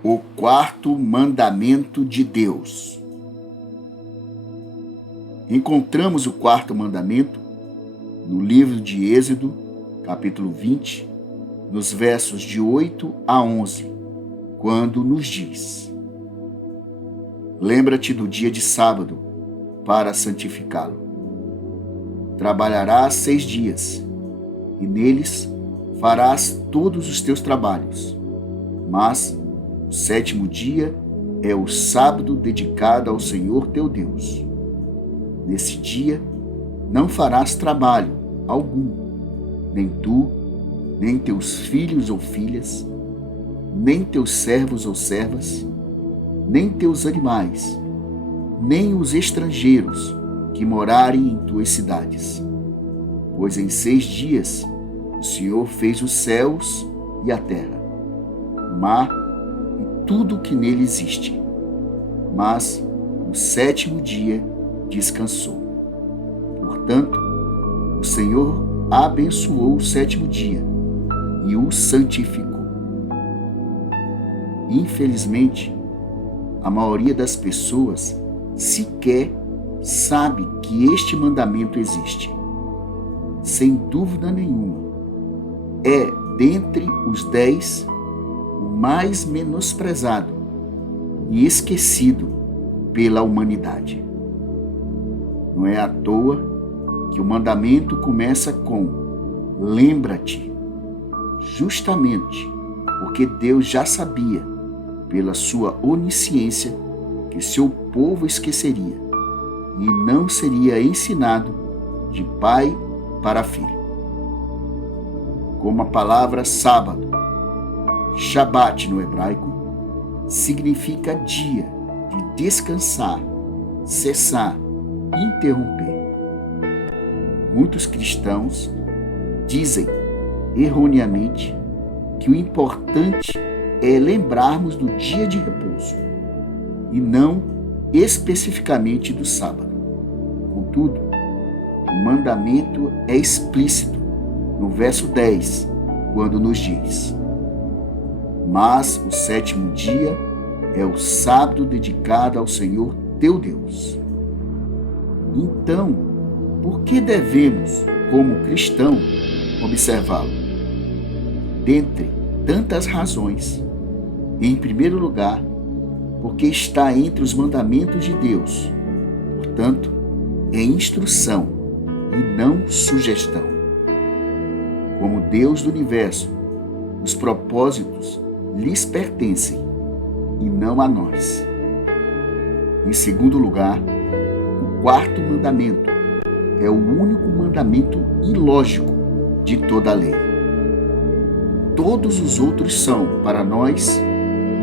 O quarto mandamento de Deus. Encontramos o quarto mandamento no livro de Êxodo, capítulo 20, nos versos de 8 a 11, quando nos diz: Lembra-te do dia de sábado para santificá-lo. Trabalharás 6 dias, e neles farás todos os teus trabalhos, mas o 7º dia é o sábado dedicado ao Senhor teu Deus. Nesse dia não farás trabalho algum, nem tu, nem teus filhos ou filhas, nem teus servos ou servas, nem teus animais, nem os estrangeiros que morarem em tuas cidades. Pois em 6 dias o Senhor fez os céus e a terra, o mar e tudo o que nele existe. Mas no 7º dia descansou. Portanto, o Senhor abençoou o 7º dia e o santificou. Infelizmente, a maioria das pessoas sequer sabe que este mandamento existe. Sem dúvida nenhuma, é dentre os 10 o mais menosprezado e esquecido pela humanidade. Não é à toa que o mandamento começa com lembra-te, justamente porque Deus já sabia, pela sua onisciência, que seu povo esqueceria e não seria ensinado de pai para filho. Como a palavra sábado, Shabat no hebraico, significa dia de descansar, cessar, interromper. Muitos cristãos dizem erroneamente que o importante é lembrarmos do dia de repouso e não especificamente do sábado. Contudo, o mandamento é explícito no verso 10, quando nos diz: Mas o 7º dia é o sábado dedicado ao Senhor teu Deus. Então, por que devemos, como cristão, observá-lo? Dentre tantas razões, em primeiro lugar, porque está entre os mandamentos de Deus, portanto, é instrução e não sugestão. Como Deus do universo, os propósitos lhes pertencem e não a nós. Em segundo lugar, o quarto mandamento é o único mandamento ilógico de toda a lei. Todos os outros são, para nós,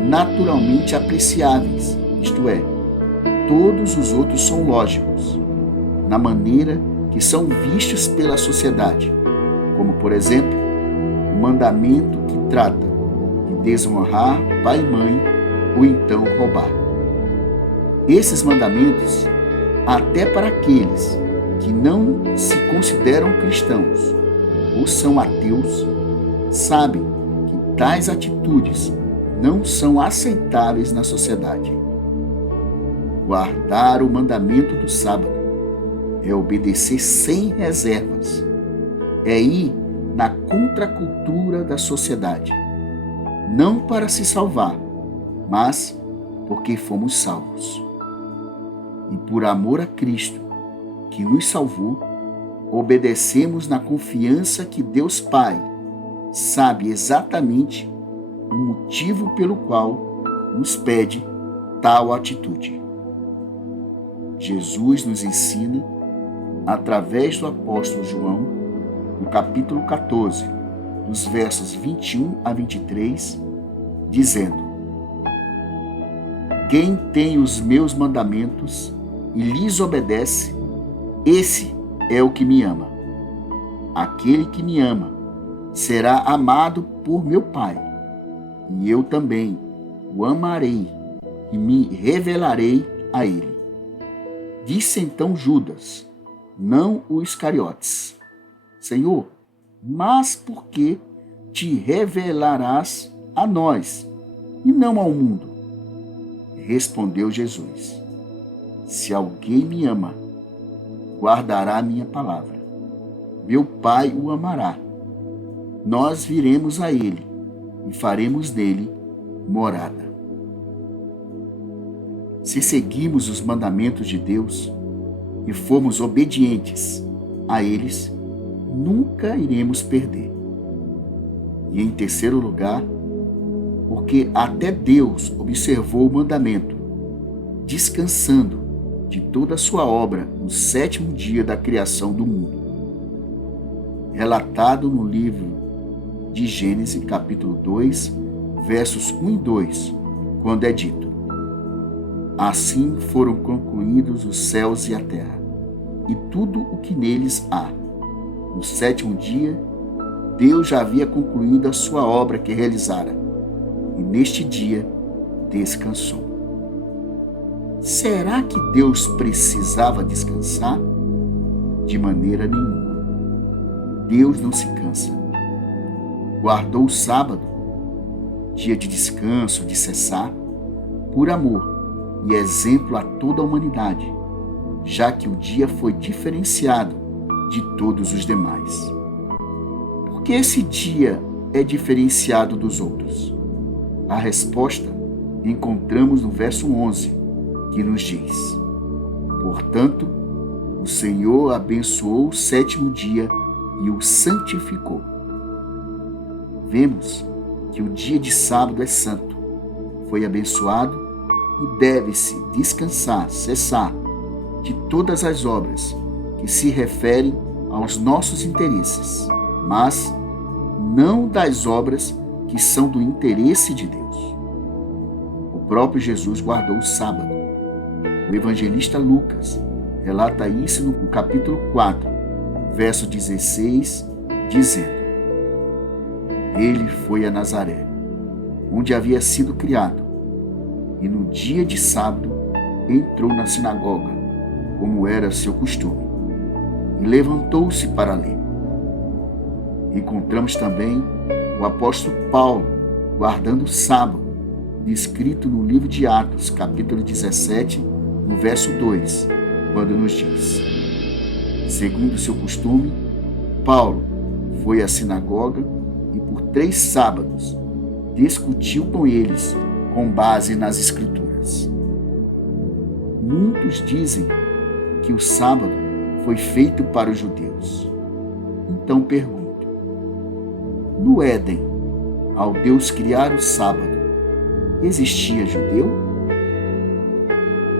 naturalmente apreciáveis, isto é, todos os outros são lógicos, na maneira que são vistos pela sociedade, como, por exemplo, o mandamento que trata de desonrar pai e mãe ou então roubar. Esses mandamentos, até para aqueles que não se consideram cristãos ou são ateus, sabem que tais atitudes não são aceitáveis na sociedade. Guardar o mandamento do sábado é obedecer sem reservas, é ir na contracultura da sociedade, não para se salvar, mas porque fomos salvos. E por amor a Cristo, que nos salvou, obedecemos na confiança que Deus Pai sabe exatamente o motivo pelo qual nos pede tal atitude. Jesus nos ensina, através do apóstolo João, no capítulo 14, dos versos 21 a 23, dizendo: Quem tem os meus mandamentos e lhes obedece, esse é o que me ama. Aquele que me ama será amado por meu Pai, e eu também o amarei e me revelarei a ele. Disse então Judas, não o Iscariotes: Senhor, mas por que te revelarás a nós e não ao mundo. Respondeu Jesus: Se alguém me ama, guardará a minha palavra. Meu Pai o amará. Nós viremos a ele e faremos nele morada. Se seguirmos os mandamentos de Deus e formos obedientes a eles, nunca iremos perder. E em terceiro lugar, porque até Deus observou o mandamento, descansando de toda a sua obra no sétimo dia da criação do mundo. Relatado no livro de Gênesis, capítulo 2, versos 1 e 2, quando é dito: Assim foram concluídos os céus e a terra, e tudo o que neles há. No sétimo dia, Deus já havia concluído a sua obra que realizara, e neste dia descansou. Será que Deus precisava descansar? De maneira nenhuma. Deus não se cansa. Guardou o sábado, dia de descanso, de cessar, por amor e exemplo a toda a humanidade, já que o dia foi diferenciado de todos os demais. Por que esse dia é diferenciado dos outros? A resposta encontramos no verso 11, que nos diz: Portanto, o Senhor abençoou o sétimo dia e o santificou. Vemos que o dia de sábado é santo, foi abençoado e deve-se descansar, cessar de todas as obras que se referem aos nossos interesses, mas não das obras que são do interesse de Deus. O próprio Jesus guardou o sábado. O evangelista Lucas relata isso no capítulo 4, verso 16, dizendo: Ele foi a Nazaré, onde havia sido criado, e no dia de sábado entrou na sinagoga, como era seu costume, e levantou-se para ler. Encontramos também o apóstolo Paulo guardando o sábado, descrito no livro de Atos, capítulo 17, no verso 2, quando nos diz: Segundo seu costume, Paulo foi à sinagoga e por 3 sábados discutiu com eles com base nas Escrituras. Muitos dizem que o sábado foi feito para os judeus. Então pergunto: no Éden, ao Deus criar o sábado, existia judeu?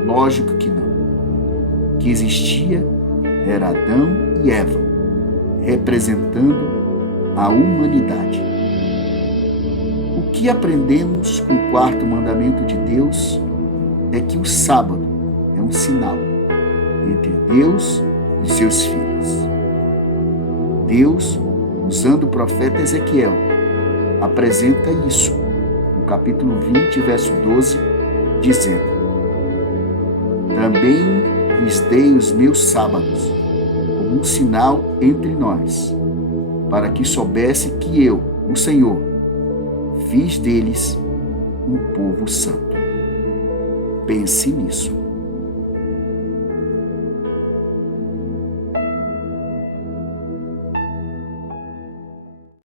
Lógico que não. O que existia era Adão e Eva, representando a humanidade. O que aprendemos com o 4º mandamento de Deus é que o sábado é um sinal entre Deus e seus filhos. Deus, usando o profeta Ezequiel, apresenta isso no capítulo 20, verso 12, dizendo: Também lhes dei os meus sábados como um sinal entre nós, para que soubesse que eu, o Senhor, fiz deles um povo santo. Pense nisso.